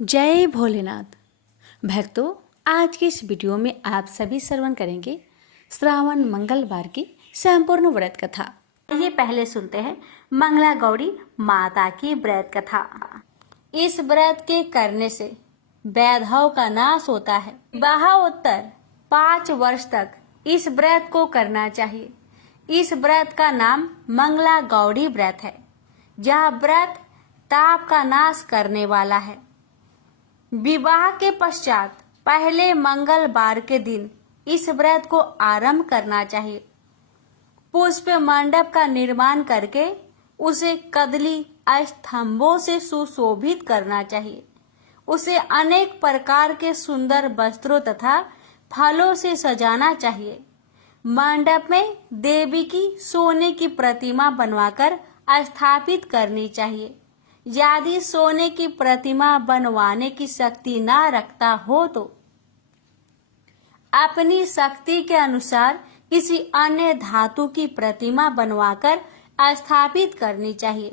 जय भोलेनाथ। भक्तों, आज की इस वीडियो में आप सभी श्रवण करेंगे श्रावण मंगलवार की संपूर्ण व्रत कथा। ये पहले सुनते हैं मंगला गौरी माता की व्रत कथा। इस व्रत के करने से वैधव का नाश होता है। विवाहोत्तर 5 वर्ष तक इस व्रत को करना चाहिए। इस व्रत का नाम मंगला गौरी व्रत है। यह व्रत ताप का नाश करने वाला है। विवाह के पश्चात पहले मंगलवार के दिन इस व्रत को आरंभ करना चाहिए। पुष्प मंडप का निर्माण करके उसे कदली स्तंभों से सुशोभित करना चाहिए। उसे अनेक प्रकार के सुंदर वस्त्रों तथा फलों से सजाना चाहिए। मंडप में देवी की सोने की प्रतिमा बनवाकर स्थापित करनी चाहिए। यदि सोने की प्रतिमा बनवाने की शक्ति ना रखता हो तो अपनी शक्ति के अनुसार किसी अन्य धातु की प्रतिमा बनवाकर स्थापित करनी चाहिए।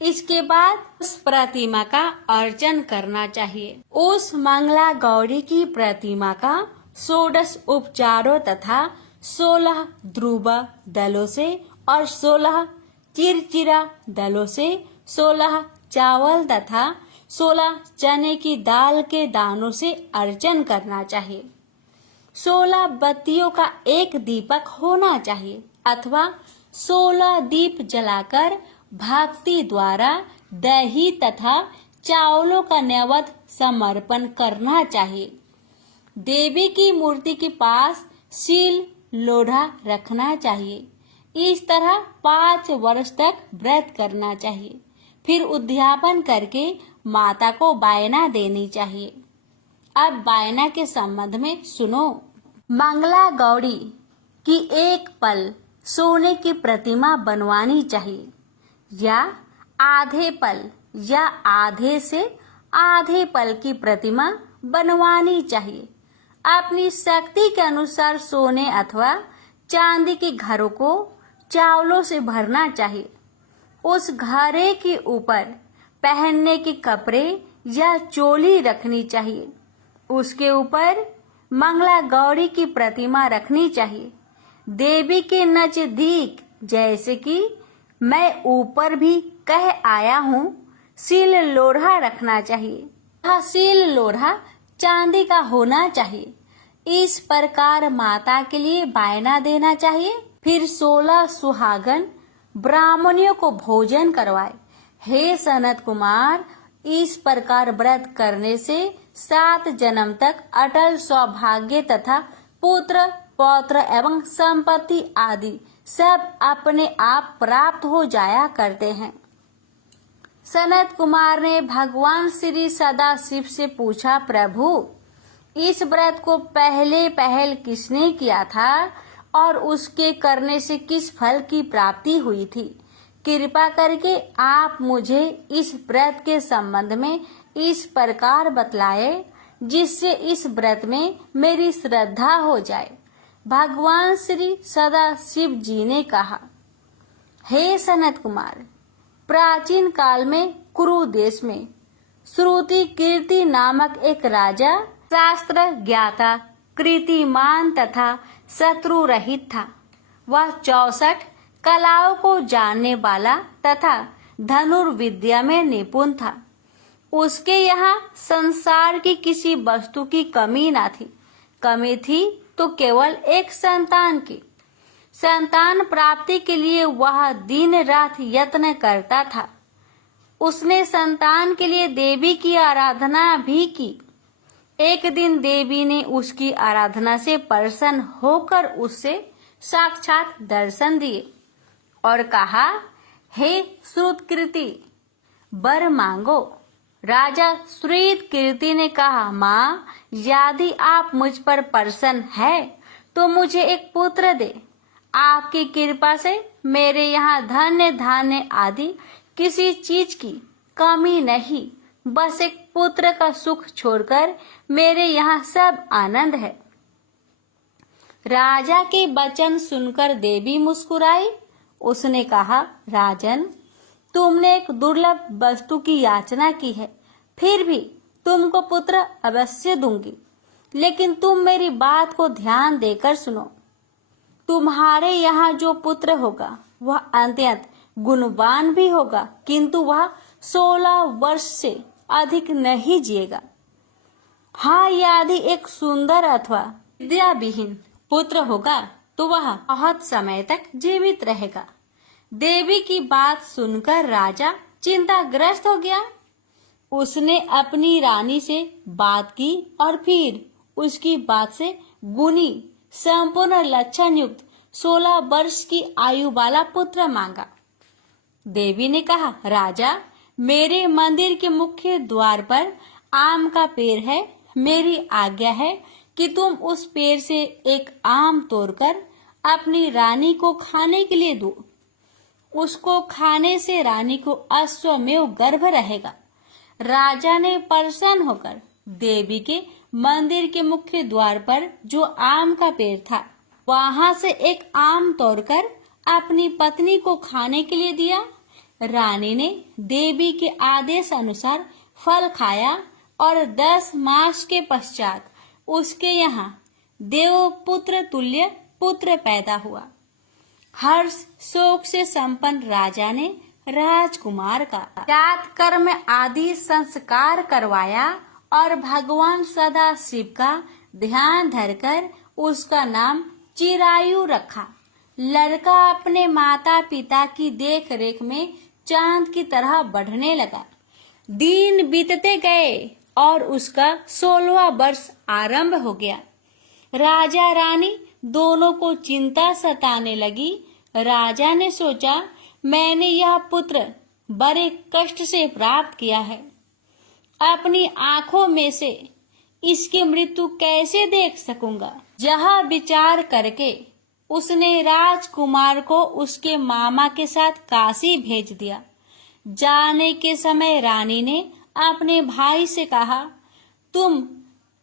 इसके बाद उस प्रतिमा का अर्चन करना चाहिए। उस मंगला गौरी की प्रतिमा का 16 उपचारों तथा 16 ध्रुव दलों से और 16 चिरचिरा दलों से 16 चावल तथा 16 चने की दाल के दानों से अर्चन करना चाहिए। 16 बत्तियों का एक दीपक होना चाहिए अथवा 16 दीप जलाकर भक्ति द्वारा दही तथा चावलों का नैवेद्य समर्पण करना चाहिए। देवी की मूर्ति के पास सील लोढ़ा रखना चाहिए। इस तरह 5 वर्ष तक व्रत करना चाहिए। फिर उद्यापन करके माता को बायना देनी चाहिए। अब बायना के संबंध में सुनो। मंगला गौरी की एक पल सोने की प्रतिमा बनवानी चाहिए या आधे पल या आधे से आधे पल की प्रतिमा बनवानी चाहिए। अपनी शक्ति के अनुसार सोने अथवा चांदी के घरों को चावलों से भरना चाहिए। उस घड़े के ऊपर पहनने के कपड़े या चोली रखनी चाहिए। उसके ऊपर मंगला गौरी की प्रतिमा रखनी चाहिए। देवी के नजदीक, जैसे कि मैं ऊपर भी कह आया हूँ, सील लोढ़ा रखना चाहिए। यह सील लोढ़ा चांदी का होना चाहिए। इस प्रकार माता के लिए बायना देना चाहिए। फिर 16 सुहागन ब्राह्मणियों को भोजन करवाए। हे सनत कुमार, इस प्रकार व्रत करने से 7 जन्म तक अटल सौभाग्य तथा पुत्र पौत्र एवं संपत्ति आदि सब अपने आप प्राप्त हो जाया करते हैं। सनत कुमार ने भगवान श्री सदाशिव से पूछा, प्रभु, इस व्रत को पहल किसने किया था और उसके करने से किस फल की प्राप्ति हुई थी? कृपा करके आप मुझे इस व्रत के संबंध में इस प्रकार बतलाए जिससे इस व्रत में मेरी श्रद्धा हो जाए। भगवान श्री सदाशिव जी ने कहा, हे सनत कुमार, प्राचीन काल में कुरु देश में श्रुति कीर्ति नामक एक राजा शास्त्र ज्ञाता, कीर्तिमान तथा शत्रु रहित था। वह 64 कलाओं को जानने वाला तथा धनुर्विद्या में निपुण था। उसके यहाँ संसार की किसी वस्तु की कमी न थी। कमी थी तो केवल एक संतान की। संतान प्राप्ति के लिए वह दिन रात यत्न करता था। उसने संतान के लिए देवी की आराधना भी की। एक दिन देवी ने उसकी आराधना से प्रसन्न होकर उससे साक्षात दर्शन दिए और कहा, हे श्रुतकीर्ति, वर मांगो। राजा श्रुतकीर्ति ने कहा, माँ, यदि आप मुझ पर प्रसन्न है तो मुझे एक पुत्र दे। आपकी कृपा से मेरे यहाँ धन्य धान्य आदि किसी चीज की कमी नहीं। बस एक पुत्र का सुख छोड़कर मेरे यहाँ सब आनंद है। राजा के वचन सुनकर देवी मुस्कुराई। उसने कहा, राजन, तुमने एक दुर्लभ वस्तु की याचना की है, फिर भी तुमको पुत्र अवश्य दूंगी, लेकिन तुम मेरी बात को ध्यान देकर सुनो। तुम्हारे यहाँ जो पुत्र होगा वह अत्यंत गुणवान भी होगा, किंतु वह 16 वर्ष से अधिक नहीं जिएगा। हाँ, यदि एक सुंदर अथवा विद्याविहीन पुत्र होगा तो वह बहुत समय तक जीवित रहेगा। देवी की बात सुनकर राजा चिंताग्रस्त हो गया। उसने अपनी रानी से बात की और फिर उसकी बात से गुणी संपूर्ण लक्षण युक्त 16 वर्ष की आयु वाला पुत्र मांगा। देवी ने कहा, राजा, मेरे मंदिर के मुख्य द्वार पर आम का पेड़ है। मेरी आज्ञा है कि तुम उस पेड़ से एक आम तोड़कर अपनी रानी को खाने के लिए दो। उसको खाने से रानी को अश्वमेव गर्भ रहेगा। राजा ने प्रसन्न होकर देवी के मंदिर के मुख्य द्वार पर जो आम का पेड़ था वहां से एक आम तोड़कर अपनी पत्नी को खाने के लिए दिया। रानी ने देवी के आदेश अनुसार फल खाया और 10 मास के पश्चात उसके यहाँ देवपुत्र तुल्य पुत्र पैदा हुआ। हर्ष शोक से संपन्न राजा ने राजकुमार का जात कर्म आदि संस्कार करवाया और भगवान सदा शिव का ध्यान धरकर उसका नाम चिरायु रखा। लड़का अपने माता पिता की देख रेख में चांद की तरह बढ़ने लगा। दिन बीतते गए और उसका 16वां वर्ष आरंभ हो गया। राजा रानी दोनों को चिंता सताने लगी। राजा ने सोचा, मैंने यह पुत्र बड़े कष्ट से प्राप्त किया है। अपनी आंखों में से इसकी मृत्यु कैसे देख सकूंगा। यह विचार करके उसने राजकुमार को उसके मामा के साथ काशी भेज दिया। जाने के समय रानी ने अपने भाई से कहा, तुम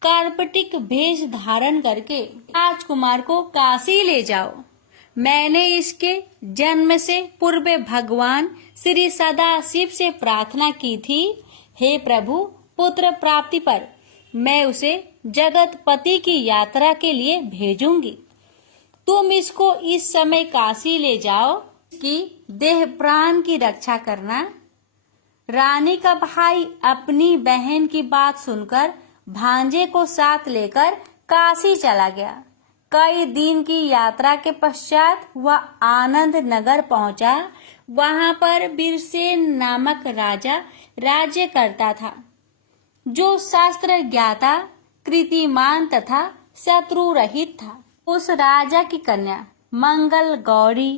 कर्पटिक भेष धारण करके राजकुमार को काशी ले जाओ। मैंने इसके जन्म से पूर्व भगवान श्री सदाशिव से प्रार्थना की थी, हे प्रभु, पुत्र प्राप्ति पर मैं उसे जगतपति की यात्रा के लिए भेजूंगी। तुम इसको इस समय काशी ले जाओ कि देह प्राण की रक्षा करना। रानी का भाई अपनी बहन की बात सुनकर भांजे को साथ लेकर काशी चला गया। कई दिन की यात्रा के पश्चात वह आनंद नगर पहुंचा। वहां पर बीरसेन नामक राजा राज्य करता था, जो शास्त्र ज्ञाता, कृतिमान तथा शत्रु रहित था। उस राजा की कन्या मंगल गौरी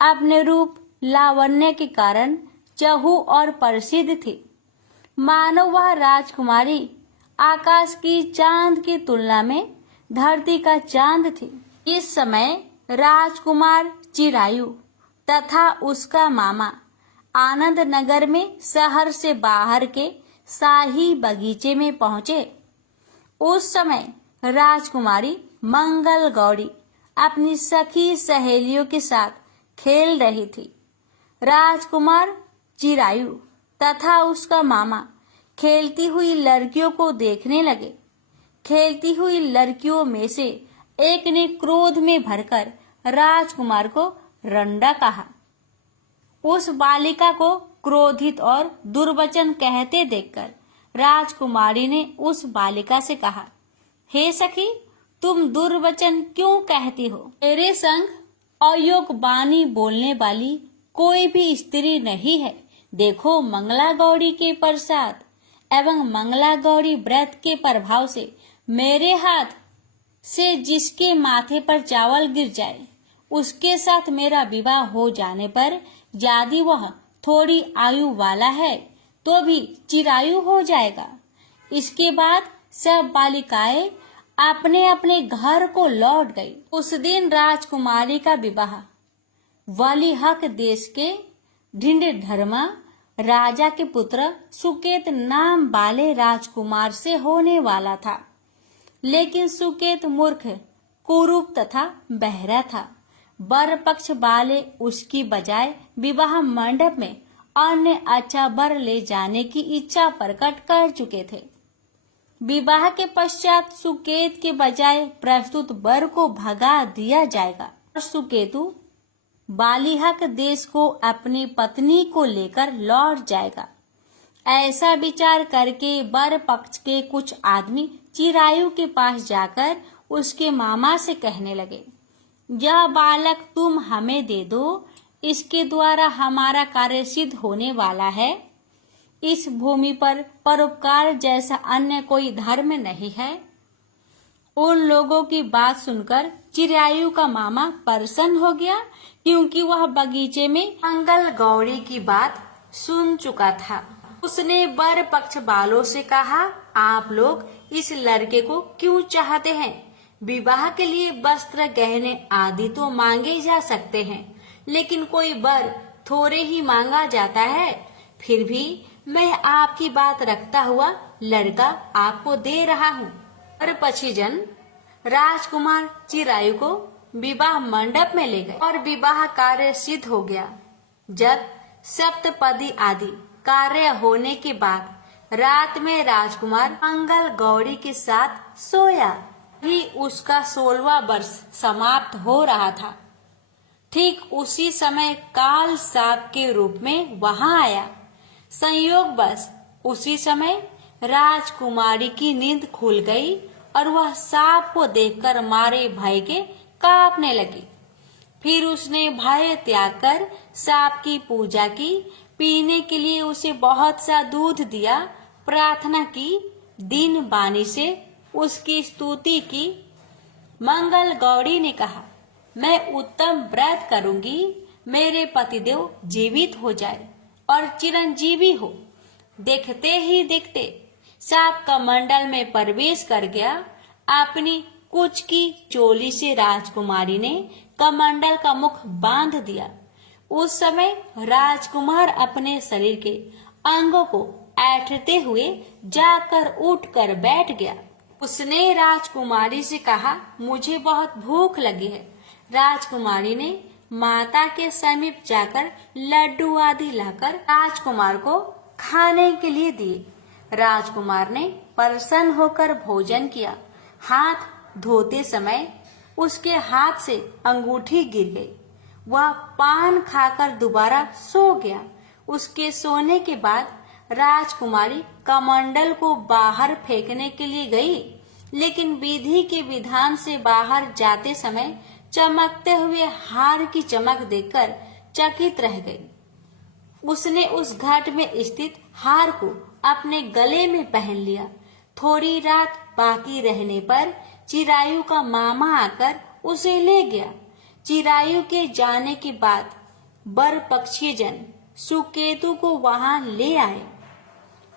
अपने रूप लावण्य के कारण चहु और प्रसिद्ध थी। मानो वह राजकुमारी आकाश की चांद की तुलना में धरती का चांद थी। इस समय राजकुमार चिरायु तथा उसका मामा आनंद नगर में शहर से बाहर के शाही बगीचे में पहुंचे। उस समय राजकुमारी मंगल गौरी अपनी सखी सहेलियों के साथ खेल रही थी। राजकुमार चिरायु तथा उसका मामा खेलती हुई लड़कियों को देखने लगे। खेलती हुई लड़कियों में से एक ने क्रोध में भरकर राजकुमार को रंडा कहा। उस बालिका को क्रोधित और दुर्वचन कहते देखकर राजकुमारी ने उस बालिका से कहा, हे सखी, तुम दुर्वचन क्यों कहती हो? मेरे संग अयोग्य वाणी बोलने वाली कोई भी स्त्री नहीं है। देखो, मंगला गौरी के प्रसाद एवं मंगला गौरी व्रत के प्रभाव से मेरे हाथ से जिसके माथे पर चावल गिर जाए, उसके साथ मेरा विवाह हो जाने पर यदि वह थोड़ी आयु वाला है तो भी चिरायु हो जाएगा। इसके बाद सब बालिकाएं अपने अपने घर को लौट गई। उस दिन राजकुमारी का विवाह वलिहक देश के ढिंढधर्मा राजा के पुत्र सुकेत नाम वाले राजकुमार से होने वाला था। लेकिन सुकेत मूर्ख, कुरूप तथा बहरा था। वर पक्ष वाले उसकी बजाय विवाह मंडप में अन्य अच्छा वर ले जाने की इच्छा प्रकट कर चुके थे। विवाह के पश्चात सुकेत के बजाय प्रस्तुत वर को भगा दिया जाएगा और सुकेतु बालिहक देश को अपनी पत्नी को लेकर लौट जाएगा। ऐसा विचार करके वर पक्ष के कुछ आदमी चिरायु के पास जाकर उसके मामा से कहने लगे, यह बालक तुम हमें दे दो, इसके द्वारा हमारा कार्य सिद्ध होने वाला है। इस भूमि पर परोपकार जैसा अन्य कोई धर्म नहीं है। उन लोगों की बात सुनकर चिरायु का मामा प्रसन्न हो गया, क्योंकि वह बगीचे में मंगल गौरी की बात सुन चुका था। उसने वर पक्ष वालों से कहा, आप लोग इस लड़के को क्यों चाहते हैं? विवाह के लिए वस्त्र, गहने आदि तो मांगे जा सकते हैं, लेकिन कोई वर थोड़े ही मांगा जाता है। फिर भी मैं आपकी बात रखता हुआ लड़का आपको दे रहा हूँ। और पक्षीजन राजकुमार चिरायु को विवाह मंडप में ले गए और विवाह कार्य सिद्ध हो गया। जब सप्तपदी आदि कार्य होने के बाद रात में राजकुमार मंगल गौरी के साथ सोया ही उसका 16वां वर्ष समाप्त हो रहा था। ठीक उसी समय काल साप के रूप में वहां आया। संयोगवश उसी समय राजकुमारी की नींद खुल गई और वह सांप को देखकर मारे भय के कांपने लगी। फिर उसने भय त्याग कर सांप की पूजा की, पीने के लिए उसे बहुत सा दूध दिया, प्रार्थना की, दिन बानी से उसकी स्तुति की। मंगल गौरी ने कहा, मैं उत्तम व्रत करूंगी, मेरे पतिदेव जीवित हो जाए और चिरंजीवी हो। देखते ही देखते सांप कमंडल में प्रवेश कर गया। अपनी कुछ की चोली से राजकुमारी ने कमंडल का मुख बांध दिया। उस समय राजकुमार अपने शरीर के अंगों को ऐंठते हुए जाकर उठकर बैठ गया। उसने राजकुमारी से कहा, मुझे बहुत भूख लगी है। राजकुमारी ने माता के समीप जाकर लड्डू आदि लाकर राजकुमार को खाने के लिए दिए। राजकुमार ने प्रसन्न होकर भोजन किया। हाथ धोते समय उसके हाथ से अंगूठी गिर गई। वह पान खाकर दोबारा सो गया। उसके सोने के बाद राजकुमारी कमंडल को बाहर फेंकने के लिए गई, लेकिन विधि के विधान से बाहर जाते समय चमकते हुए हार की चमक देखकर चकित रह गई। उसने उस घाट में स्थित हार को अपने गले में पहन लिया। थोड़ी रात बाकी रहने पर चिरायु का मामा आकर उसे ले गया। चिरायु के जाने के बाद वर पक्षी जन सुकेतु को वहां ले आए।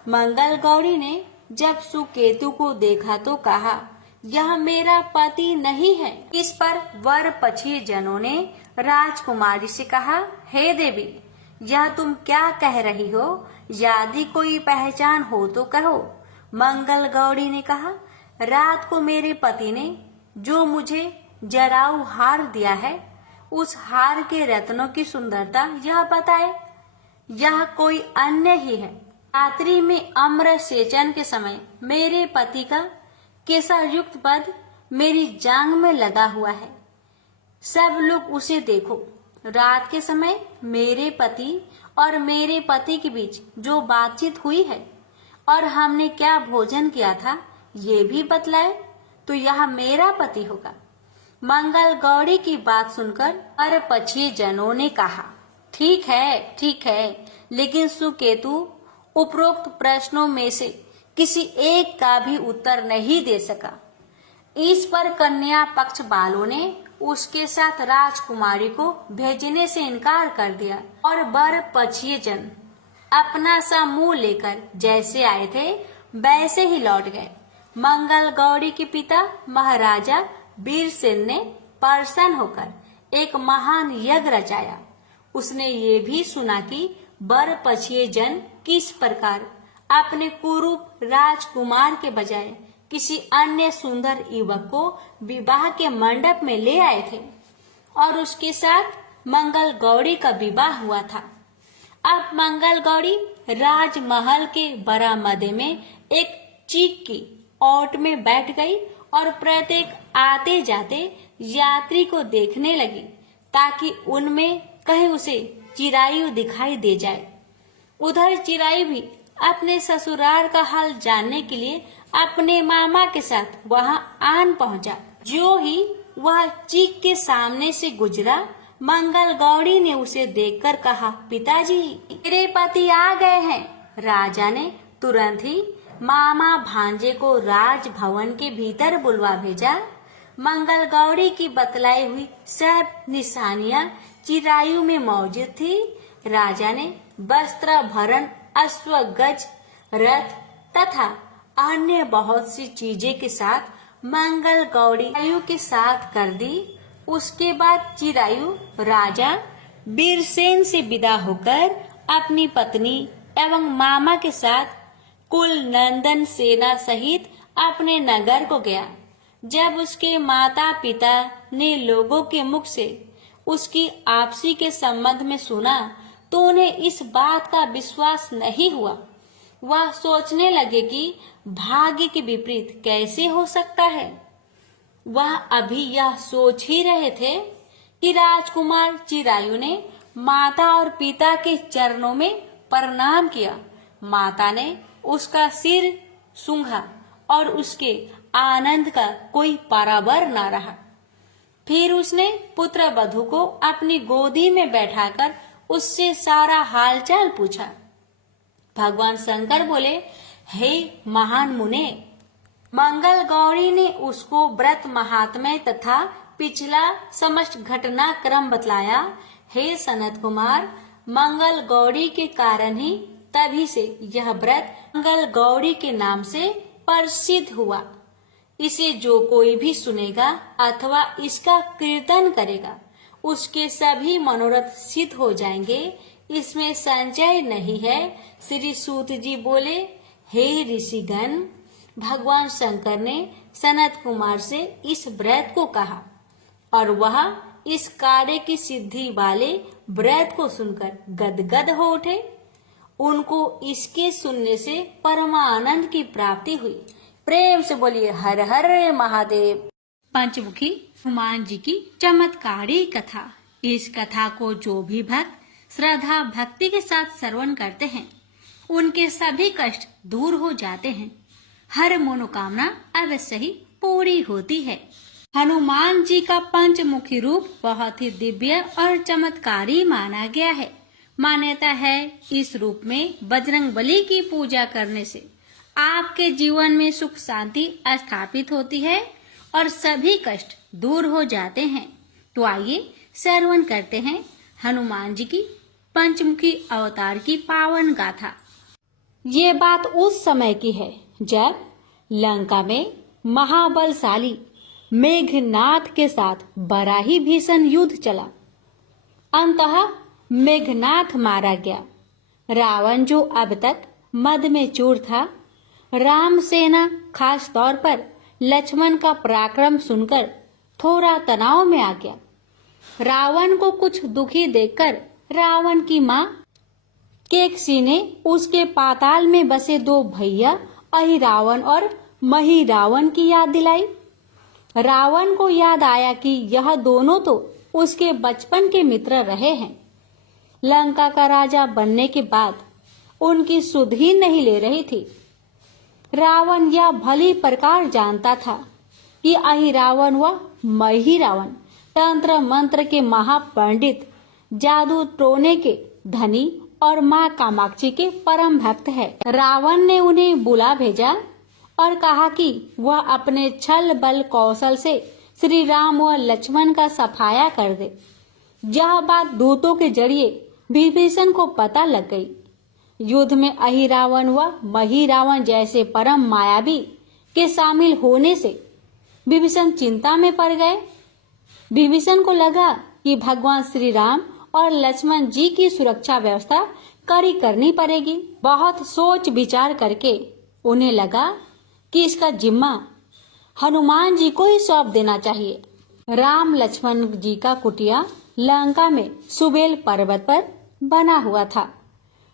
मंगल गौरी ने जब सुकेतु को देखा तो कहा, यह मेरा पति नहीं है। इस पर वर पक्षी जनों ने राजकुमारी से कहा, हे देवी, यह तुम क्या कह रही हो? यदि कोई पहचान हो तो कहो। मंगल गौरी ने कहा, रात को मेरे पति ने जो मुझे जराऊ हार दिया है, उस हार के रत्नों की सुंदरता यह बताए। यह कोई अन्य ही है। रात्रि में अम्र सेचन के समय मेरे पति का केसरयुक्त पद मेरी जांग में लगा हुआ है। सब लोग उसे देखो। रात के समय मेरे पति और मेरे पति के बीच जो बातचीत हुई है और हमने क्या भोजन किया था, ये भी बतलाए तो यह मेरा पति होगा। मंगल गौरी की बात सुनकर वर पक्षी जनों ने कहा, ठीक है, लेकिन सुकेतु उपरोक्त प्रश्नों में से किसी एक का भी उत्तर नहीं दे सका। इस पर कन्या पक्ष वालों ने उसके साथ राजकुमारी को भेजने से इनकार कर दिया और वर पक्षी जन अपना सा मुंह लेकर जैसे आए थे वैसे ही लौट गए। मंगल गौरी के पिता महाराजा वीरसेन ने प्रसन्न होकर एक महान यज्ञ रचाया। उसने ये भी सुना कि वर पक्षी जन किस प्रकार अपने कुरूप राजकुमार के बजाय किसी अन्य सुंदर युवक को विवाह के मंडप में ले आए थे और उसके साथ मंगल गौरी का विवाह हुआ था। अब मंगल गौरी राजमहल के बरामदे में एक चीक की ओट में बैठ गई और प्रत्येक आते जाते यात्री को देखने लगी ताकि उनमें कहीं उसे चिरायु दिखाई दे जाए। उधर चिरायु भी अपने ससुराल का हाल जानने के लिए अपने मामा के साथ वहां आन पहुंचा। जो ही वह चीख के सामने से गुजरा, मंगल गौरी ने उसे देखकर कहा, पिताजी, मेरे पति आ गए हैं। राजा ने तुरंत ही मामा भांजे को राजभवन के भीतर बुलवा भेजा। मंगल गौरी की बतलाई हुई सब निशानियां चिरायु में मौजूद थी। राजा ने वस्त्र भरण, अश्व गज, रथ तथा अन्य बहुत सी चीजें के साथ मंगल गौरी चिरायु के साथ कर दी। उसके बाद चिरायु राजा बीरसेन से विदा होकर अपनी पत्नी एवं मामा के साथ कुल नंदन सेना सहित अपने नगर को गया। जब उसके माता पिता ने लोगों के मुख से उसकी आपसी के संबंध में सुना तो उन्हें इस बात का विश्वास नहीं हुआ। वह सोचने लगे कि भाग्य के विपरीत कैसे हो सकता है। वह अभी यह सोच ही रहे थे कि राजकुमार चिरायु ने माता और पिता के चरणों में प्रणाम किया। माता ने उसका सिर सूंघा और उसके आनंद का कोई पारावर न रहा। फिर उसने पुत्र वधू को अपनी गोदी में बैठाकर उससे सारा हालचाल पूछा। भगवान शंकर बोले, हे महान मुने, मंगल गौरी ने उसको व्रत महात्म्य तथा पिछला समस्त घटनाक्रम बतलाया। हे सनत कुमार, मंगल गौरी के कारण ही तभी से यह व्रत मंगल गौरी के नाम से प्रसिद्ध हुआ। इसे जो कोई भी सुनेगा अथवा इसका कीर्तन करेगा उसके सभी मनोरथ सिद्ध हो जाएंगे, इसमें संशय नहीं है। श्री सूत जी बोले, हे ऋषिगण, भगवान शंकर ने सनत कुमार से इस व्रत को कहा और वह इस कार्य की सिद्धि वाले व्रत को सुनकर गदगद हो उठे। उनको इसके सुनने से परमानंद की प्राप्ति हुई। प्रेम से बोलिए हर हर महादेव। पंचमुखी हनुमान जी की चमत्कारी कथा। इस कथा को जो भी भक्त श्रद्धा भक्ति के साथ श्रवण करते हैं उनके सभी कष्ट दूर हो जाते हैं। हर मनोकामना अवश्य ही पूरी होती है। हनुमान जी का पंचमुखी रूप बहुत ही दिव्य और चमत्कारी माना गया है। मान्यता है इस रूप में बजरंगबली की पूजा करने से आपके जीवन में सुख शांति स्थापित होती है और सभी कष्ट दूर हो जाते हैं। तो आइए श्रवण करते हैं हनुमान जी की पंचमुखी अवतार की पावन गाथा। ये बात उस समय की है जब लंका में महाबलशाली मेघनाथ के साथ बड़ा ही भीषण युद्ध चला। अंततः मेघनाथ मारा गया। रावण जो अब तक मद में चूर था, राम सेना खास तौर पर लक्ष्मण का पराक्रम सुनकर थोड़ा तनाव में आ गया। रावण को कुछ दुखी देखकर रावण की माँ केकसी ने उसके पाताल में बसे दो भैया अहिरावण और महिरावण की याद दिलाई। रावण को याद आया कि यह दोनों तो उसके बचपन के मित्र रहे हैं। लंका का राजा बनने के बाद उनकी सुध ही नहीं ले रही थी। रावण यह भली प्रकार जानता था कि अहिरावण व महिरावण तंत्र मंत्र के महापंडित, जादू टोने के धनी और माँ कामाक्षी के परम भक्त है। रावण ने उन्हें बुला भेजा और कहा कि वह अपने छल बल कौशल से श्री राम व लक्ष्मण का सफाया कर दे। यह बात दूतों के जरिए विभीषण को पता लग गई। युद्ध में अहिरावण व महिरावण जैसे परम मायावी के शामिल होने से विभीषण चिंता में पड़ गए। विभीषण को लगा कि भगवान श्री राम और लक्ष्मण जी की सुरक्षा व्यवस्था कड़ी करनी पड़ेगी। बहुत सोच विचार करके उन्हें लगा कि इसका जिम्मा हनुमान जी को ही सौंप देना चाहिए। राम लक्ष्मण जी का कुटिया लंका में सुबेल पर्वत पर बना हुआ था।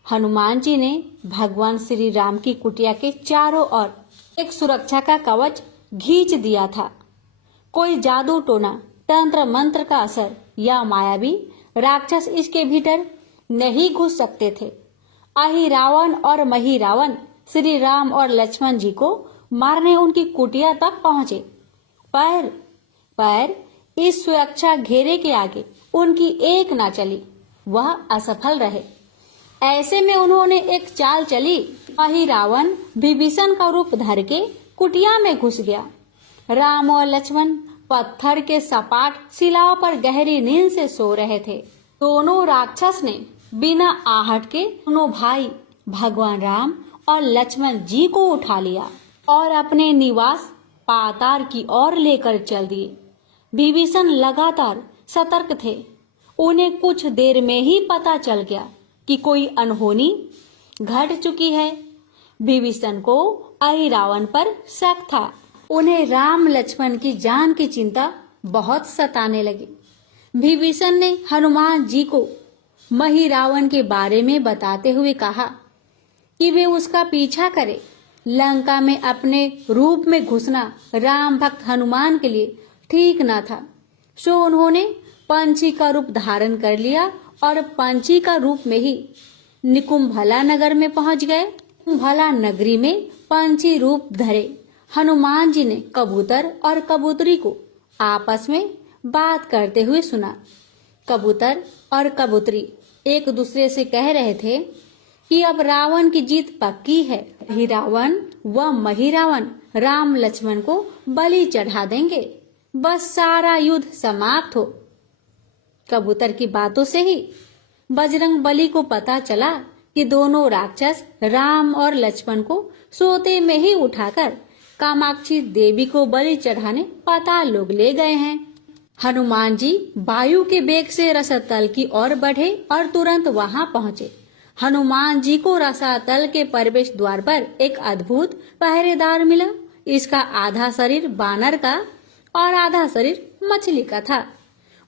हनुमान जी ने भगवान श्री राम की कुटिया के चारों ओर एक सुरक्षा का कवच खींच दिया था। कोई जादू टोना, तंत्र मंत्र का असर या मायावी राक्षस इसके भीतर नहीं घुस सकते थे। अहिरावण और महिरावण श्री राम और लक्ष्मण जी को मारने उनकी कुटिया तक पहुंचे, पर इस सुरक्षा घेरे के आगे उनकी एक ना चली, वह असफल रहे। ऐसे में उन्होंने एक चाल चली। अहिरावण विभीषण का रूप धर के कुटिया में घुस गया। राम और लक्ष्मण पत्थर के सपाट शिलाओं पर गहरी नींद से सो रहे थे। दोनों राक्षस ने बिना आहट के दोनों भाई भगवान राम और लक्ष्मण जी को उठा लिया और अपने निवास पाताल की ओर लेकर चल दिए। विभीषण लगातार सतर्क थे। उन्हें कुछ देर में ही पता चल गया कि कोई अनहोनी घट चुकी है। विभीषण को अहिरावण पर शक था। उन्हें राम लक्ष्मण की जान की चिंता बहुत सताने लगी। विभीषण ने हनुमान जी को महिरावण के बारे में बताते हुए कहा कि वे उसका पीछा करें। लंका में अपने रूप में घुसना राम भक्त हनुमान के लिए ठीक न था, सो उन्होंने पंछी का रूप धारण कर लिया और पंछी का रूप में ही निकुंभला नगर में पहुंच गए। निकुंभला नगरी में पंछी रूप धरे हनुमान जी ने कबूतर और कबूतरी को आपस में बात करते हुए सुना। कबूतर और कबूतरी एक दूसरे से कह रहे थे कि अब रावण की जीत पक्की है। हिरावण व महिरावण राम लक्ष्मण को बलि चढ़ा देंगे, बस सारा युद्ध समाप्त हो। कबूतर की बातों से ही बजरंग बली को पता चला कि दोनों राक्षस राम और लक्ष्मण को सोते में ही उठाकर कामाक्षी देवी को बलि चढ़ाने पाताल लोक ले गए हैं। हनुमान जी वायु के वेग से रसातल की ओर बढ़े और तुरंत वहां पहुंचे। हनुमान जी को रसातल के प्रवेश द्वार पर एक अद्भुत पहरेदार मिला। इसका आधा शरीर बानर का और आधा शरीर मछली का था।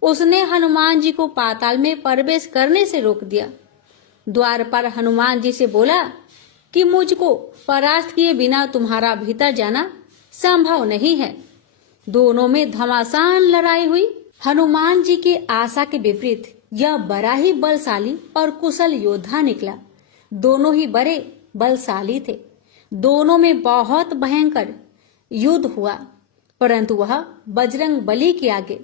उसने हनुमान जी को पाताल में प्रवेश करने से रोक दिया। द्वार पर हनुमान जी से बोला कि मुझको परास्त किए बिना तुम्हारा भीतर जाना संभव नहीं है। दोनों में घमासान लड़ाई हुई। हनुमान जी के आशा के विपरीत यह बड़ा ही बलशाली और कुशल योद्धा निकला। दोनों ही बड़े बलशाली थे। दोनों में बहुत भयंकर युद्ध हुआ, परंतु वह बजरंग बली के आगे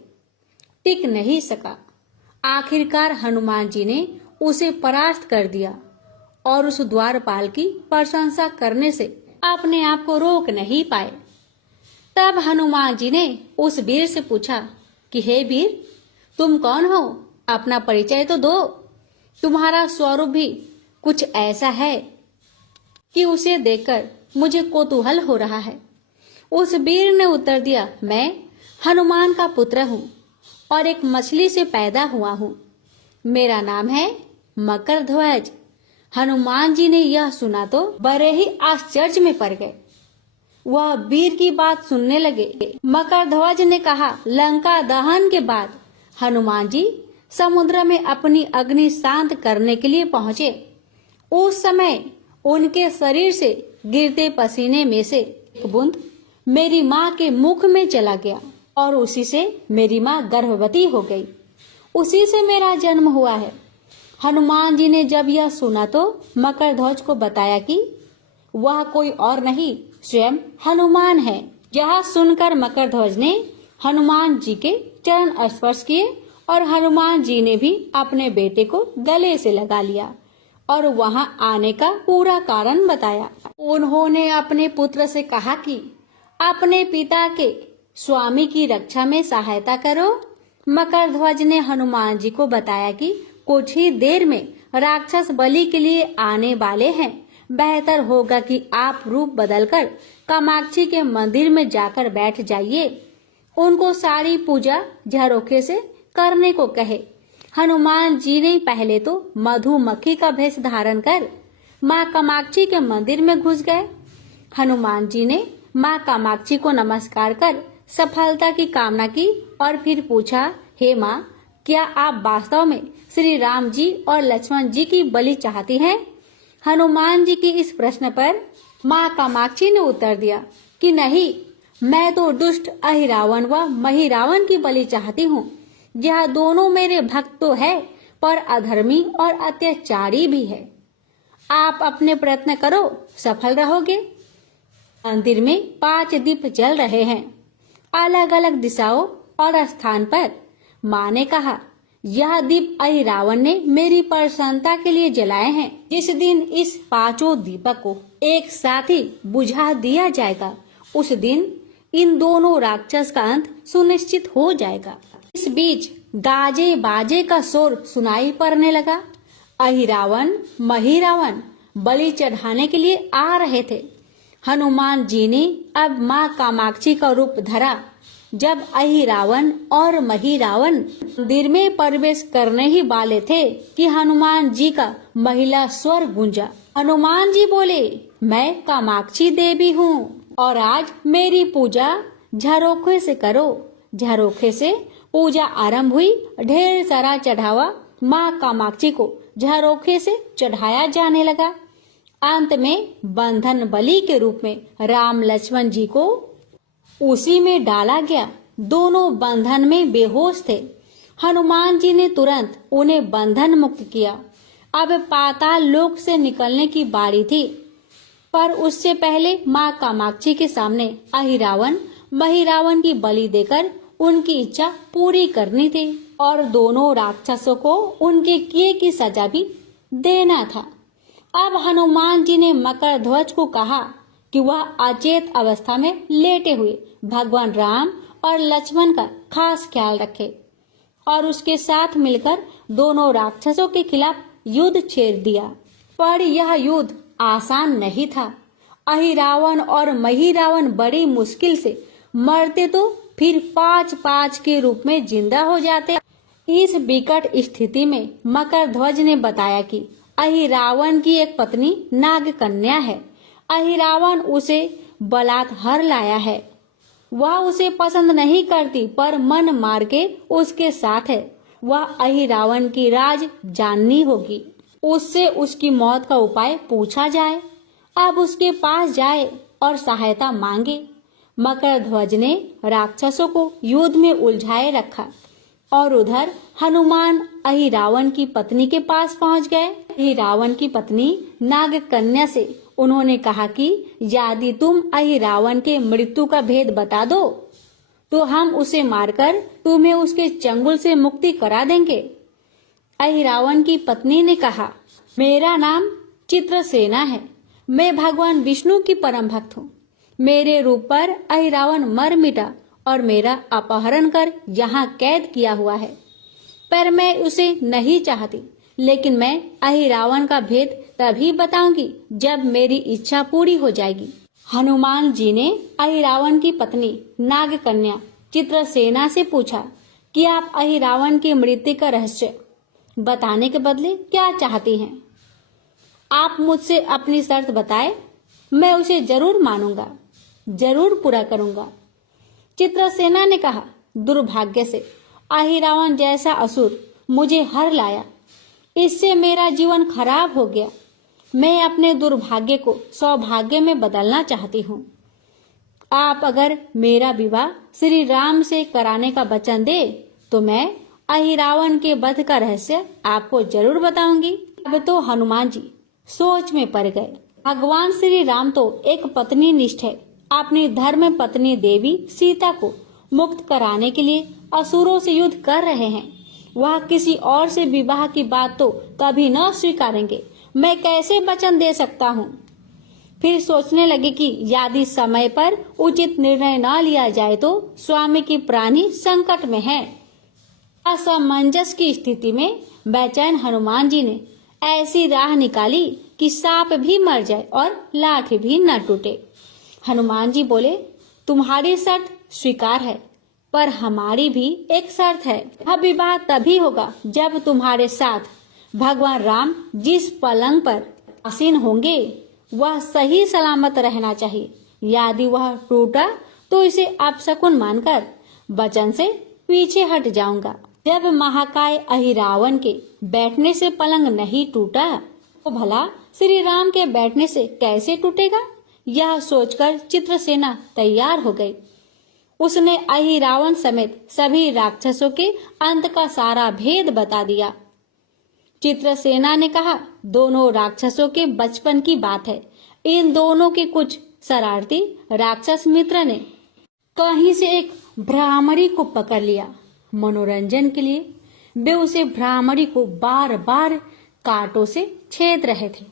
टिक नहीं सका। आखिरकार हनुमान जी ने उसे परास्त कर दिया और उस द्वारपाल की प्रशंसा करने से अपने आप को रोक नहीं पाए। तब हनुमान जी ने उस वीर से पूछा कि हे वीर, तुम कौन हो? अपना परिचय तो दो। तुम्हारा स्वरूप भी कुछ ऐसा है कि उसे देखकर मुझे कौतूहल हो रहा है। उस वीर ने उत्तर दिया, मैं हनुमान का पुत्र हूँ और एक मछली से पैदा हुआ हूँ। मेरा नाम है मकरध्वज। हनुमान जी ने यह सुना तो बड़े ही आश्चर्य में पड़ गए। वह वीर की बात सुनने लगे। मकरध्वज ने कहा, लंका दहन के बाद हनुमान जी समुद्र में अपनी अग्नि शांत करने के लिए पहुंचे। उस समय उनके शरीर से गिरते पसीने में से एक बूंद मेरी माँ के मुख में चला गया और उसी से मेरी माँ गर्भवती हो गई। उसी से मेरा जन्म हुआ है। हनुमान जी ने जब यह सुना तो मकरध्वज को बताया कि वह कोई और नहीं, स्वयं हनुमान है। यह सुनकर मकरध्वज ने हनुमान जी के चरण स्पर्श किए और हनुमान जी ने भी अपने बेटे को गले से लगा लिया और वहां आने का पूरा कारण बताया। उन्होंने अपने पुत्र से कहा कि अपने पिता के स्वामी की रक्षा में सहायता करो। मकरध्वज ने हनुमान जी को बताया कि कुछ ही देर में राक्षस बलि के लिए आने वाले हैं। बेहतर होगा कि आप रूप बदलकर कामाक्षी के मंदिर में जाकर बैठ जाइए। उनको सारी पूजा झरोखे से करने को कहे। हनुमान जी ने पहले तो मधुमक्खी का भेष धारण कर माँ कामाक्षी के मंदिर में घुस गए। हनुमान जी ने माँ कामाक्षी को नमस्कार कर सफलता की कामना की और फिर पूछा, हे माँ, क्या आप वास्तव में श्री राम जी और लक्ष्मण जी की बलि चाहती हैं? हनुमान जी के इस प्रश्न पर माँ कामाक्षी ने उत्तर दिया कि नहीं, मैं तो दुष्ट अहिरावण व महिरावण की बलि चाहती हूँ। यह दोनों मेरे भक्त तो है, पर अधर्मी और अत्याचारी भी है। आप अपने प्रयत्न करो, सफल रहोगे। मंदिर में 5 दीप जल रहे हैं, अलग अलग दिशाओं और स्थान पर। माँ ने कहा, यह दीप अहिरावण ने मेरी प्रसन्नता के लिए जलाए हैं। जिस दिन इस 5 दीपक को एक साथ ही बुझा दिया जाएगा, उस दिन इन दोनों राक्षस का अंत सुनिश्चित हो जाएगा। इस बीच गाजे बाजे का शोर सुनाई पड़ने लगा। अहिरावण महिरावण बलि चढ़ाने के लिए आ रहे थे। हनुमान जी ने अब माँ कामाक्षी का रूप धरा। जब अहिरावण और महिरावण मंदिर में प्रवेश करने ही वाले थे कि हनुमान जी का महिला स्वर गूंजा। हनुमान जी बोले, मैं कामाक्षी देवी हूँ और आज मेरी पूजा झरोखे से करो। झरोखे से पूजा आरंभ हुई। ढेर सारा चढ़ावा माँ कामाक्षी को झरोखे से चढ़ाया जाने लगा। अंत में बंधन बलि के रूप में राम लक्ष्मण जी को उसी में डाला गया। दोनों बंधन में बेहोश थे। हनुमान जी ने तुरंत उन्हें बंधन मुक्त किया। अब पाताल लोक से निकलने की बारी थी, पर उससे पहले माँ कामाक्षी के सामने अहिरावण महिरावण की बलि देकर उनकी इच्छा पूरी करनी थी और दोनों राक्षसों को उनके किए की सजा भी देना था। अब हनुमान जी ने मकर ध्वज को कहा कि वह अचेत अवस्था में लेटे हुए भगवान राम और लक्ष्मण का खास ख्याल रखे और उसके साथ मिलकर दोनों राक्षसों के खिलाफ युद्ध छेड़ दिया। पर यह युद्ध आसान नहीं था। अहिरावण और महिरावण बड़ी मुश्किल से मरते तो फिर 5-5 के रूप में जिंदा हो जाते। इस विकट स्थिति में मकर ध्वज ने बताया कि अहिरावण की एक पत्नी नाग कन्या है। अहिरावण उसे बलात्कार लाया है। वह उसे पसंद नहीं करती, पर मन मार के उसके साथ है। वह अहिरावण की राज जाननी होगी। उससे उसकी मौत का उपाय पूछा जाए। अब उसके पास जाए और सहायता मांगे। मकर ध्वज ने राक्षसों को युद्ध में उलझाए रखा और उधर हनुमान अहिरावण की पत्नी के पास पहुंच गए। अहिरावण की पत्नी नाग कन्या से उन्होंने कहा कि यदि तुम अहिरावण के मृत्यु का भेद बता दो तो हम उसे मारकर तुम्हें उसके चंगुल से मुक्ति करा देंगे। अहिरावण की पत्नी ने कहा, मेरा नाम चित्रसेना है। मैं भगवान विष्णु की परम भक्त हूँ। मेरे रूप पर अहिरावण मर मिटा और मेरा अपहरण कर यहाँ कैद किया हुआ है, पर मैं उसे नहीं चाहती। लेकिन मैं अहिरावण का भेद तभी बताऊंगी जब मेरी इच्छा पूरी हो जाएगी। हनुमान जी ने अहिरावण की पत्नी नाग कन्या चित्रसेना से पूछा कि आप अहिरावण की मृत्यु का रहस्य बताने के बदले क्या चाहती हैं? आप मुझसे अपनी शर्त बताए, मैं उसे जरूर मानूंगा, जरूर पूरा करूंगा। चित्रसेना ने कहा, दुर्भाग्य से अहिरावण जैसा असुर मुझे हर लाया। इससे मेरा जीवन खराब हो गया। मैं अपने दुर्भाग्य को सौभाग्य में बदलना चाहती हूँ। आप अगर मेरा विवाह श्री राम से कराने का वचन दे तो मैं अहिरावण के वध का रहस्य आपको जरूर बताऊंगी। अब तो हनुमान जी सोच में पड़ गए। भगवान श्री राम तो एक पत्नी निष्ठ है। अपनी धर्म पत्नी देवी सीता को मुक्त कराने के लिए असुरों से युद्ध कर रहे हैं। वह किसी और से विवाह की बात तो कभी न स्वीकारेंगे। मैं कैसे वचन दे सकता हूँ? फिर सोचने लगे कि यदि समय पर उचित निर्णय न लिया जाए तो स्वामी की प्राण ही संकट में है। असमंजस की स्थिति में बेचैन हनुमान जी ने ऐसी राह निकाली कि सांप भी मर जाए और लाठी भी न टूटे। हनुमान जी बोले, तुम्हारी शर्त स्वीकार है, पर हमारी भी एक शर्त है। यह विवाह तभी होगा जब तुम्हारे साथ भगवान राम जिस पलंग पर आसीन होंगे वह सही सलामत रहना चाहिए। यदि वह टूटा तो इसे अपशकुन मानकर वचन से पीछे हट जाऊंगा। जब महाकाय अहिरावण के बैठने से पलंग नहीं टूटा तो भला श्री राम के बैठने से कैसे टूटेगा? यह सोचकर चित्रसेना तैयार हो गई। उसने अहिरावण समेत सभी राक्षसों के अंत का सारा भेद बता दिया। चित्रसेना ने कहा, दोनों राक्षसों के बचपन की बात है। इन दोनों के कुछ शरारती राक्षस मित्र ने कहीं से एक भ्रामरी को पकड़ लिया। मनोरंजन के लिए वे उसे भ्रामरी को बार बार कांटों से छेद रहे थे।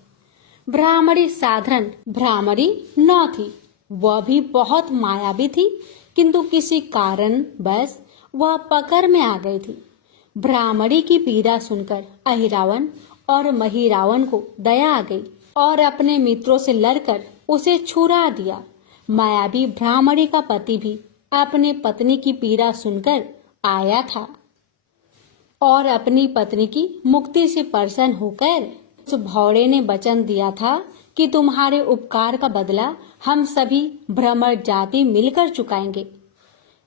भ्रामरी साधारण भ्रामरी न थी, वह भी बहुत मायावी थी, किंतु किसी कारण बस वह पकड़ में आ गई थी। भ्रामरी की पीड़ा सुनकर अहिरावण और महिरावण को दया आ गई और अपने मित्रों से लड़कर उसे छुड़ा दिया। मायावी भ्रामरी का पति भी अपने पत्नी की पीड़ा सुनकर आया था और अपनी पत्नी की मुक्ति से प्रसन्न होकर उस भौरे ने वचन दिया था कि तुम्हारे उपकार का बदला हम सभी भ्रमर जाति मिलकर चुकाएंगे।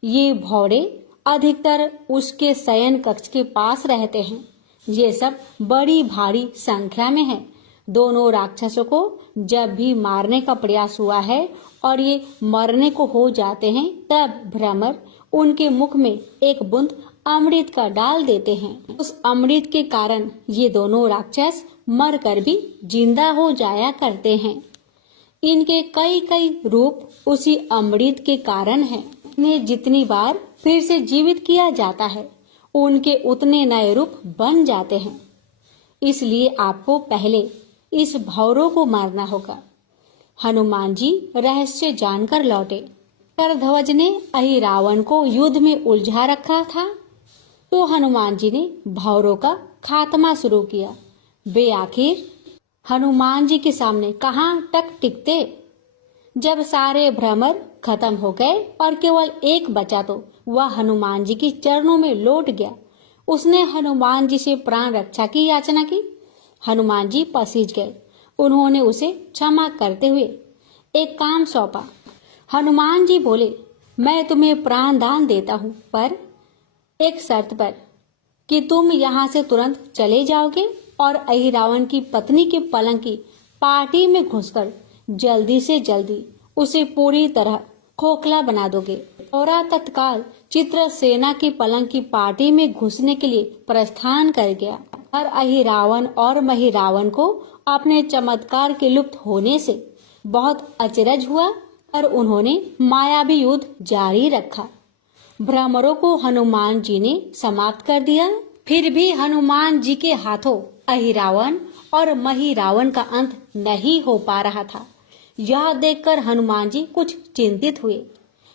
ये भौरे अधिकतर उसके शयन कक्ष के पास रहते हैं। ये सब बड़ी भारी संख्या में हैं। दोनों राक्षसों को जब भी मारने का प्रयास हुआ है और ये मरने को हो जाते हैं, तब भ्रमर उनके मुख में एक बूंद अमृत का डाल देते हैं। उस अमृत के कारण ये दोनों राक्षस मरकर भी जिंदा हो जाया करते हैं। इनके कई कई रूप उसी अमृत के कारण हैं। इन्हें जितनी बार फिर से जीवित किया जाता है, उनके उतने नए रूप बन जाते हैं। इसलिए आपको पहले इस भौरों को मारना होगा। हनुमान जी रहस्य जानकर लौटे। करध्वज ने अहिरावण को युद्ध में उलझा रखा था, तो हनुमान जी ने भौरों का खात्मा शुरू किया। वे आखिर हनुमान जी के सामने कहाँ तक टिकते। जब सारे भ्रमर खत्म हो गए और केवल एक बचा, तो वह हनुमान जी के चरणों में लौट गया। उसने हनुमान जी से प्राण रक्षा की याचना की। हनुमान जी पसीज गए। उन्होंने उसे क्षमा करते हुए एक काम सौंपा। हनुमान जी बोले, मैं तुम्हें प्राण दान देता हूँ, पर एक शर्त पर कि तुम यहाँ से तुरंत चले जाओगे और अहिरावण की पत्नी के पलंग की पार्टी में घुसकर जल्दी से जल्दी उसे पूरी तरह खोखला बना दोगे। और तत्काल चित्रसेना की पलंग की पार्टी में घुसने के लिए प्रस्थान कर गया। और अहिरावण और महिरावण को अपने चमत्कार के लुप्त होने से बहुत अचरज हुआ और उन्होंने मायावी युद्ध जारी रखा। भ्रमरों को हनुमान जी ने समाप्त कर दिया। फिर भी हनुमान जी के हाथों अहिरावण और महिरावण का अंत नहीं हो पा रहा था। यह देखकर हनुमान जी कुछ चिंतित हुए।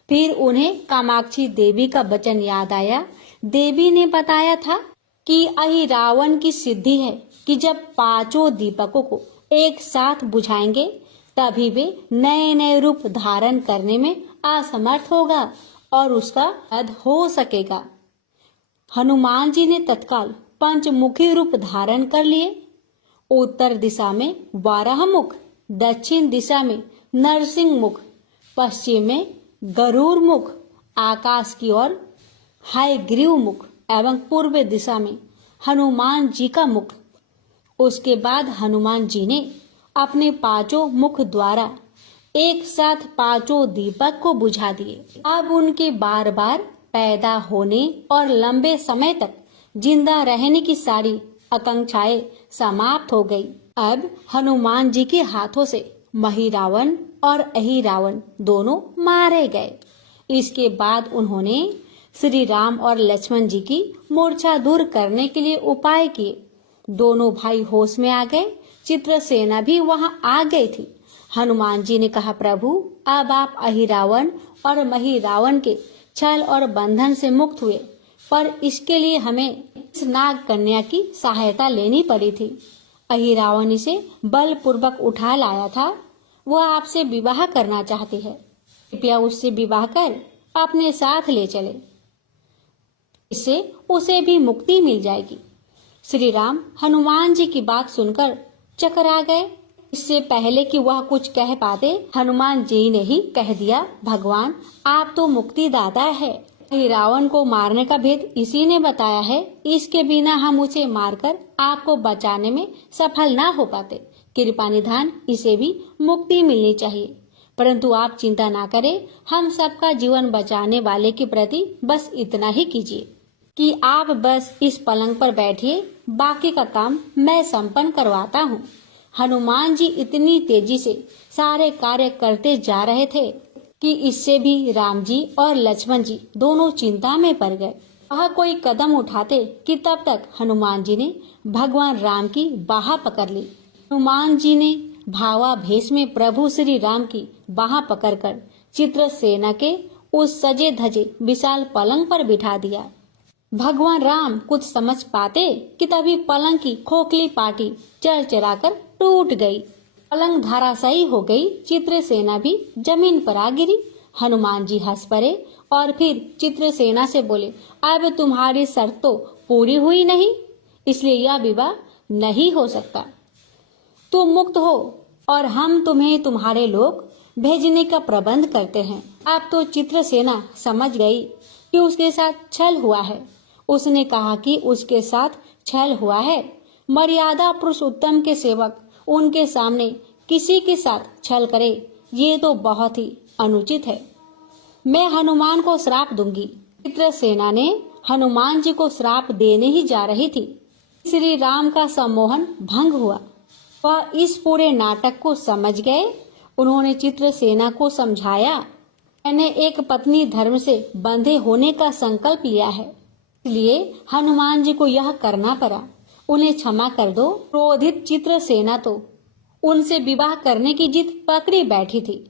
फिर उन्हें कामाक्षी देवी का वचन याद आया। देवी ने बताया था कि अहिरावण की सिद्धि है कि जब पांचों दीपकों को एक साथ बुझाएंगे, तभी वे नए नए रूप धारण करने में असमर्थ होगा और उसका वध हो सकेगा। हनुमान जी ने तत्काल पंचमुखी रूप धारण कर लिए। उत्तर दिशा में 12 मुख, दक्षिण दिशा में नरसिंह मुख, पश्चिम में गरुड़ मुख, आकाश की ओर हयग्रीव मुख एवं पूर्व दिशा में हनुमान जी का मुख। उसके बाद हनुमान जी ने अपने पांचों मुख द्वारा एक साथ पांचों दीपक को बुझा दिए। अब उनके बार बार पैदा होने और लंबे समय तक जिंदा रहने की सारी आकांक्षाएं समाप्त हो गई। अब हनुमान जी के हाथों से महिरावण और अहिरावण दोनों मारे गए। इसके बाद उन्होंने श्री राम और लक्ष्मण जी की मूर्छा दूर करने के लिए उपाय किए। दोनों भाई होश में आ गए। चित्रसेना भी वहां आ गई थी। हनुमान जी ने कहा, प्रभु, अब आप अहिरावण और महिरावण के छल और बंधन से मुक्त हुए, पर इसके लिए हमें इस नाग कन्या की सहायता लेनी पड़ी थी। अहिरावण इसे बलपूर्वक उठा लाया था। वह आपसे विवाह करना चाहती है। कृपया उससे विवाह कर अपने साथ ले चले, इससे उसे भी मुक्ति मिल जाएगी। श्री राम हनुमान जी की बात सुनकर चकरा गए। इससे पहले कि वह कुछ कह पाते, हनुमान जी ने ही कह दिया, भगवान, आप तो मुक्तिदाता है। रावण को मारने का भेद इसी ने बताया है। इसके बिना हम उसे मारकर आपको बचाने में सफल ना हो पाते। कृपा निधान, इसे भी मुक्ति मिलनी चाहिए। परंतु आप चिंता ना करें, हम सबका जीवन बचाने वाले के प्रति बस इतना ही कीजिए कि आप बस इस पलंग पर बैठिए, बाकी का काम मैं संपन्न करवाता हूँ। हनुमान जी इतनी तेजी से सारे कार्य करते जा रहे थे कि इससे भी राम जी और लक्ष्मण जी दोनों चिंता में पड़ गए। वह कोई कदम उठाते कि तब तक हनुमान जी ने भगवान राम की बाह पकड़ ली। हनुमान जी ने भावावेश में प्रभु श्री राम की बाह पकड़कर चित्रसेना के उस सजे धजे विशाल पलंग पर बिठा दिया। भगवान राम कुछ समझ पाते कि तभी पलंग की खोखली पाटी चरचराकर टूट गई। पलंग धराशायी हो गई। चित्रसेना भी जमीन पर आ गिरी। हनुमान जी हंस पड़े और फिर चित्रसेना से बोले, अब तुम्हारी शर्त तो पूरी हुई नहीं, इसलिए यह विवाह नहीं हो सकता। तुम मुक्त हो और हम तुम्हें तुम्हारे लोग भेजने का प्रबंध करते हैं। अब तो चित्रसेना समझ गई कि उसके साथ छल हुआ है। उसने कहा कि उसके साथ छल हुआ है। मर्यादा पुरुषोत्तम के सेवक उनके सामने किसी के साथ छल करे, ये तो बहुत ही अनुचित है। मैं हनुमान को श्राप दूंगी। चित्रसेना ने हनुमान जी को श्राप देने ही जा रही थी। श्री राम का सम्मोहन भंग हुआ। वह इस पूरे नाटक को समझ गए। उन्होंने चित्रसेना को समझाया, मैंने एक पत्नी धर्म से बंधे होने का संकल्प लिया है, इसलिए हनुमान जी को यह करना पड़ा। उन्हें क्षमा कर दो। क्रोधित चित्रसेना तो उनसे विवाह करने की जिद पकड़ी बैठी थी।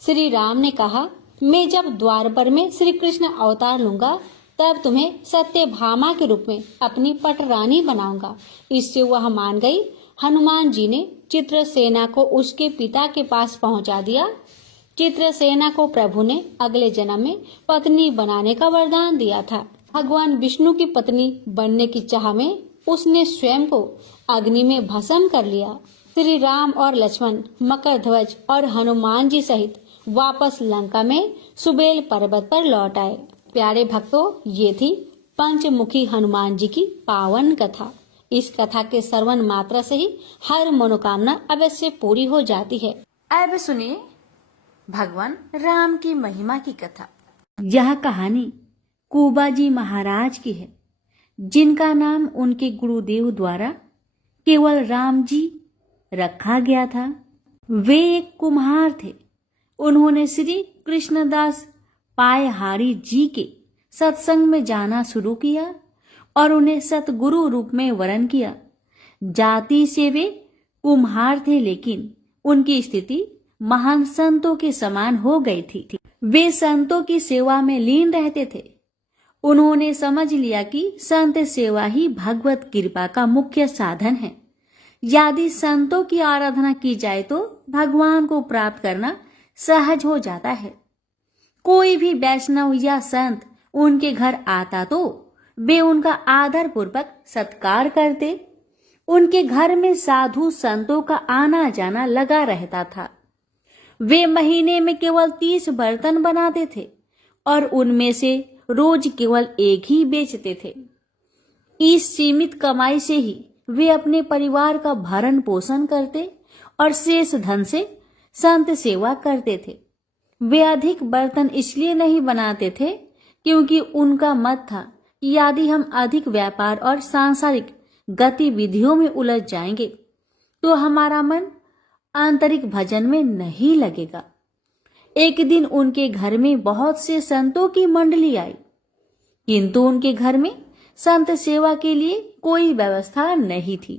श्री राम ने कहा, मैं जब द्वारपर में श्री कृष्ण अवतार लूंगा तब तुम्हें सत्यभामा के रूप में अपनी पटरानी बनाऊंगा। इससे वह मान गई। हनुमान जी ने चित्रसेना को उसके पिता के पास पहुंचा दिया। चित्रसेना को प्रभु ने अगले जन्म में पत्नी बनाने का वरदान दिया था। भगवान विष्णु की पत्नी बनने की चाह में उसने स्वयं को अग्नि में भस्म कर लिया। श्री राम और लक्ष्मण मकर ध्वज और हनुमान जी सहित वापस लंका में सुबेल पर्वत पर लौट आए। प्यारे भक्तों, ये थी पंचमुखी हनुमान जी की पावन कथा। इस कथा के श्रवण मात्रा से ही हर मनोकामना अवश्य पूरी हो जाती है। अब सुनिए भगवान राम की महिमा की कथा। यह कहानी कुबाजी महाराज की है, जिनका नाम उनके गुरुदेव द्वारा केवल राम जी रखा गया था। वे एक कुम्हार थे। उन्होंने श्री कृष्णदास पायहारी जी के सत्संग में जाना शुरू किया और उन्हें सतगुरु रूप में वरण किया। जाति से वे कुम्हार थे, लेकिन उनकी स्थिति महान संतों के समान हो गई थी। वे संतों की सेवा में लीन रहते थे। उन्होंने समझ लिया कि संत सेवा ही भगवत कृपा का मुख्य साधन है। यदि संतों की आराधना की जाए तो भगवान को प्राप्त करना सहज हो जाता है। कोई भी वैष्णव या संत उनके घर आता तो वे उनका आदर पूर्वक सत्कार करते। उनके घर में साधु संतों का आना जाना लगा रहता था। वे महीने में केवल 30 बर्तन बनाते थे और उनमें से रोज केवल एक ही बेचते थे। इस सीमित कमाई से ही वे अपने परिवार का भरण पोषण करते और शेष धन से संत सेवा करते थे। वे अधिक बर्तन इसलिए नहीं बनाते थे क्योंकि उनका मत था कि यदि हम अधिक व्यापार और सांसारिक गतिविधियों में उलझ जाएंगे तो हमारा मन आंतरिक भजन में नहीं लगेगा। एक दिन उनके घर में बहुत से संतों की मंडली आई, किंतु उनके घर में संत सेवा के लिए कोई व्यवस्था नहीं थी।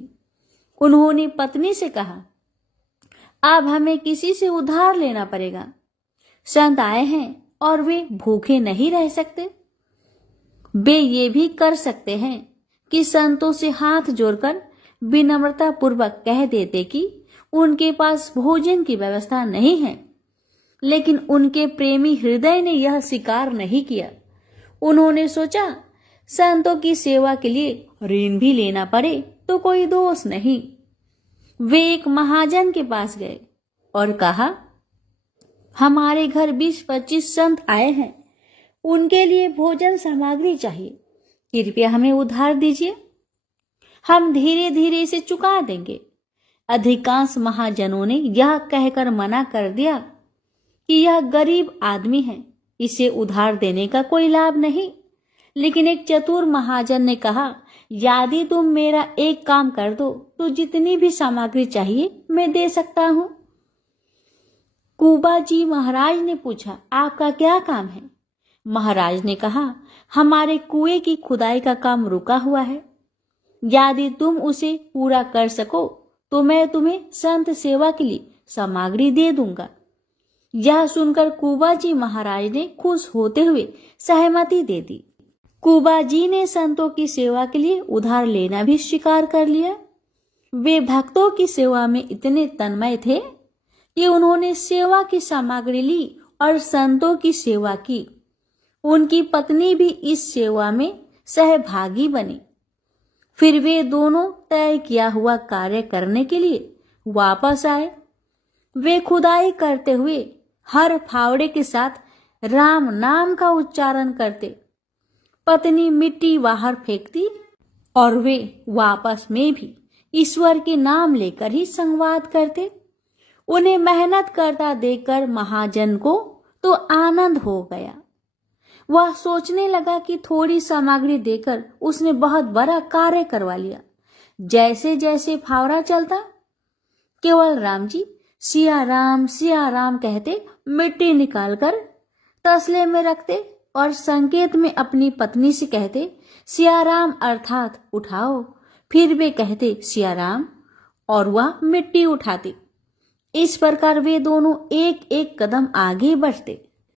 उन्होंने पत्नी से कहा, अब हमें किसी से उधार लेना पड़ेगा। संत आए हैं और वे भूखे नहीं रह सकते। वे ये भी कर सकते हैं कि संतों से हाथ जोड़कर विनम्रता पूर्वक कह देते कि उनके पास भोजन की व्यवस्था नहीं है, लेकिन उनके प्रेमी हृदय ने यह स्वीकार नहीं किया। उन्होंने सोचा संतों की सेवा के लिए ऋण भी लेना पड़े तो कोई दोष नहीं। वे एक महाजन के पास गए और कहा, हमारे घर 20-25 संत आए हैं, उनके लिए भोजन सामग्री चाहिए, कृपया हमें उधार दीजिए, हम धीरे धीरे इसे चुका देंगे। अधिकांश महाजनों ने यह कहकर मना कर दिया कि यह गरीब आदमी है, इसे उधार देने का कोई लाभ नहीं। लेकिन एक चतुर महाजन ने कहा, यदि तुम मेरा एक काम कर दो तो जितनी भी सामग्री चाहिए मैं दे सकता हूँ। कुबा जी महाराज ने पूछा, आपका क्या काम है? महाराज ने कहा, हमारे कुएं की खुदाई का काम रुका हुआ है, यदि तुम उसे पूरा कर सको तो मैं तुम्हें संत सेवा के लिए सामग्री दे दूंगा। यह सुनकर कुबा जी महाराज ने खुश होते हुए सहमति दे दी। कुबा जी ने संतों की सेवा के लिए उधार लेना भी स्वीकार कर लिया। वे भक्तों की सेवा में इतने तन्मय थे कि उन्होंने सेवा की सामग्री ली और संतों की सेवा की। उनकी पत्नी भी इस सेवा में सहभागी बनी। फिर वे दोनों तय किया हुआ कार्य करने के लिए वापस आए। वे खुदाई करते हुए हर फावड़े के साथ राम नाम का उच्चारण करते। पत्नी मिट्टी बाहर फेंकती और वे वापस में भी ईश्वर के नाम लेकर ही संवाद करते। उन्हें मेहनत करता देखकर महाजन को तो आनंद हो गया। वह सोचने लगा कि थोड़ी सामग्री देकर उसने बहुत बड़ा कार्य करवा लिया। जैसे जैसे फावड़ा चलता, केवल राम जी सिया राम कहते मिट्टी निकालकर तसले में रखते और संकेत में अपनी पत्नी से कहते, सिया राम अर्थात उठाओ। फिर वे कहते सिया राम और वह मिट्टी उठाती। इस प्रकार वे दोनों एक एक कदम आगे बढ़ते।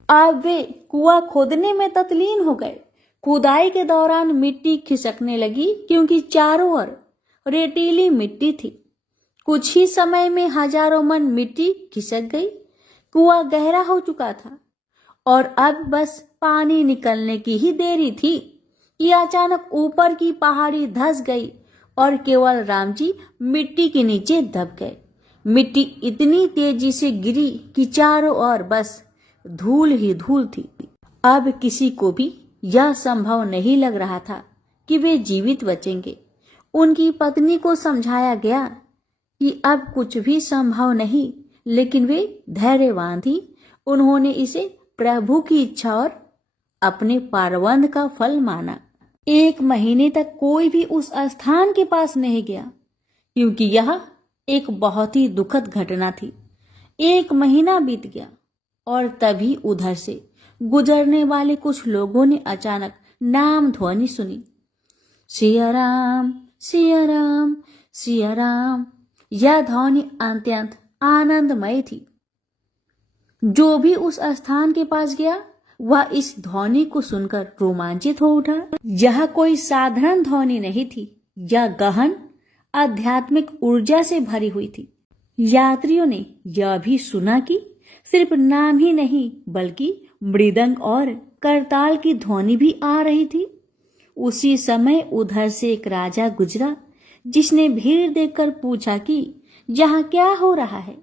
अब वे कुआं खोदने में तत्लीन हो गए। खुदाई के दौरान मिट्टी खिसकने लगी क्योंकि चारों ओर रेतीली मिट्टी थी। कुछ ही समय में हजारों मन मिट्टी खिसक गई। कुआं गहरा हो चुका था और अब बस पानी निकलने की ही देरी थी कि अचानक ऊपर की पहाड़ी धंस गई और केवल राम जी मिट्टी के नीचे दब गए। मिट्टी इतनी तेजी से गिरी कि चारों ओर बस धूल ही धूल थी। अब किसी को भी यह संभव नहीं लग रहा था कि वे जीवित बचेंगे। उनकी पत्नी को समझाया गया कि अब कुछ भी संभव नहीं, लेकिन वे धैर्यवान थी। उन्होंने इसे प्रभु की इच्छा और अपने पारवंद का फल माना। 1 महीने तक कोई भी उस स्थान के पास नहीं गया, क्योंकि यह एक बहुत ही दुखद घटना थी। 1 महीना बीत गया और तभी उधर से गुजरने वाले कुछ लोगों ने अचानक नाम ध्वनि सुनी, सिया राम सिया राम सिया राम। यह ध्वनि अत्यंत आनंदमय थी। जो भी उस स्थान के पास गया वह इस ध्वनि को सुनकर रोमांचित हो उठा। यह कोई साधारण ध्वनि नहीं थी, यह गहन आध्यात्मिक ऊर्जा से भरी हुई थी। यात्रियों ने यह भी सुना कि सिर्फ नाम ही नहीं बल्कि मृदंग और करताल की ध्वनि भी आ रही थी। उसी समय उधर से एक राजा गुजरा, जिसने भीड़ देखकर पूछा कि यहाँ क्या हो रहा है।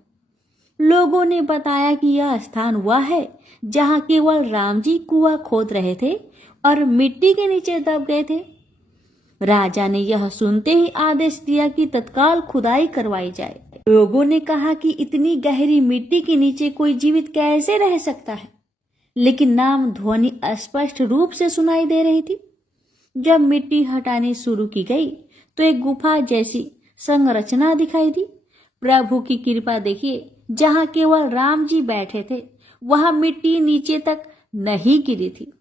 लोगों ने बताया कि यह स्थान वह है जहाँ केवल राम जी कुआं खोद रहे थे और मिट्टी के नीचे दब गए थे। राजा ने यह सुनते ही आदेश दिया कि तत्काल खुदाई करवाई जाए। लोगों ने कहा कि इतनी गहरी मिट्टी के नीचे कोई जीवित कैसे रह सकता है, लेकिन नाम ध्वनि स्पष्ट रूप से सुनाई दे रही थी। जब मिट्टी हटानी शुरू की गई तो एक गुफा जैसी संरचना दिखाई दी। प्रभु की कृपा देखिए, जहाँ केवल राम जी बैठे थे वहां मिट्टी नीचे तक नहीं गिरी थी,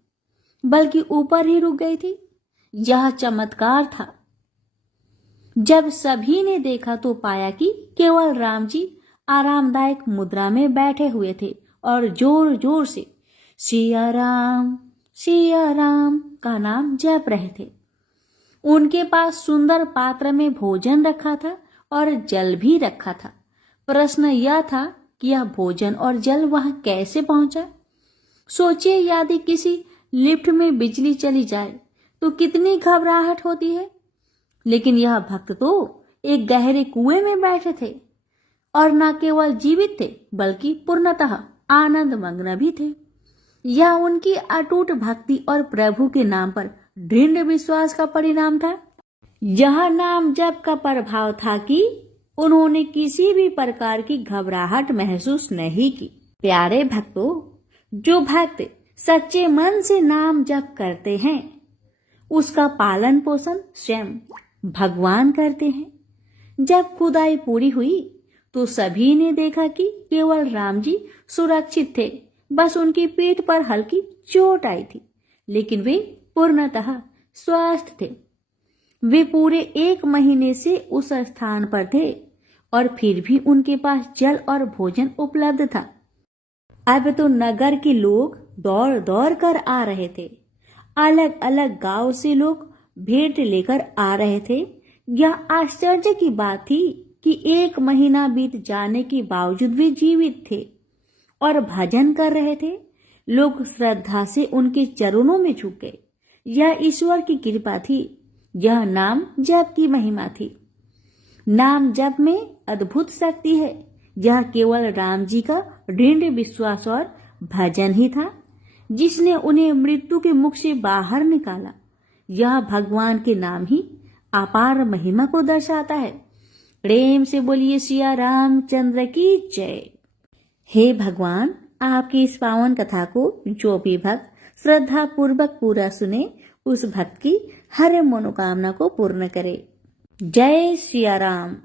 बल्कि ऊपर ही रुक गई थी। यह चमत्कार था। जब सभी ने देखा तो पाया कि केवल राम जी आरामदायक मुद्रा में बैठे हुए थे और जोर जोर से सिया राम का नाम जप रहे थे। उनके पास सुंदर पात्र में भोजन रखा था और जल भी रखा था। प्रश्न यह था कि यह भोजन और जल वहां कैसे पहुंचा। सोचिए, यदि किसी लिफ्ट में बिजली चली जाए तो कितनी घबराहट होती है। लेकिन यह भक्त तो एक गहरे कुएं में बैठे थे और न केवल जीवित थे बल्कि पूर्णतः आनंद मग्न भी थे। यह उनकी अटूट भक्ति और प्रभु के नाम पर दृढ़ विश्वास का परिणाम था। यह नाम जप का प्रभाव था कि उन्होंने किसी भी प्रकार की घबराहट महसूस नहीं की। प्यारे भक्तों, जो भक्त सच्चे मन से नाम जप करते हैं उसका पालन पोषण स्वयं भगवान करते हैं। जब खुदाई पूरी हुई तो सभी ने देखा कि केवल राम जी सुरक्षित थे। बस उनकी पीठ पर हल्की चोट आई थी, लेकिन वे पूर्णतः स्वस्थ थे। वे पूरे 1 महीने से उस स्थान पर थे और फिर भी उनके पास जल और भोजन उपलब्ध था। अब तो नगर के लोग दौड़ दौड़ कर आ रहे थे। अलग अलग गांव से लोग भेंट लेकर आ रहे थे। यह आश्चर्य की बात थी कि 1 महीना बीत जाने के बावजूद वे जीवित थे और भजन कर रहे थे। लोग श्रद्धा से उनके चरणों में झुक गए। यह ईश्वर की कृपा थी। यह नाम जप की महिमा थी। नाम जप में अद्भुत शक्ति है। यह केवल राम जी का दृढ़ विश्वास और भजन ही था जिसने उन्हें मृत्यु के मुख से बाहर निकाला। यह भगवान के नाम ही अपार महिमा को दर्शाता है। प्रेम से बोलिए सिया रामचंद्र की जय। हे भगवान, आपकी इस पावन कथा को जो भी भक्त श्रद्धा पूर्वक पूरा सुने उस भक्त की हर मनोकामना को पूर्ण करे। जय सिया राम।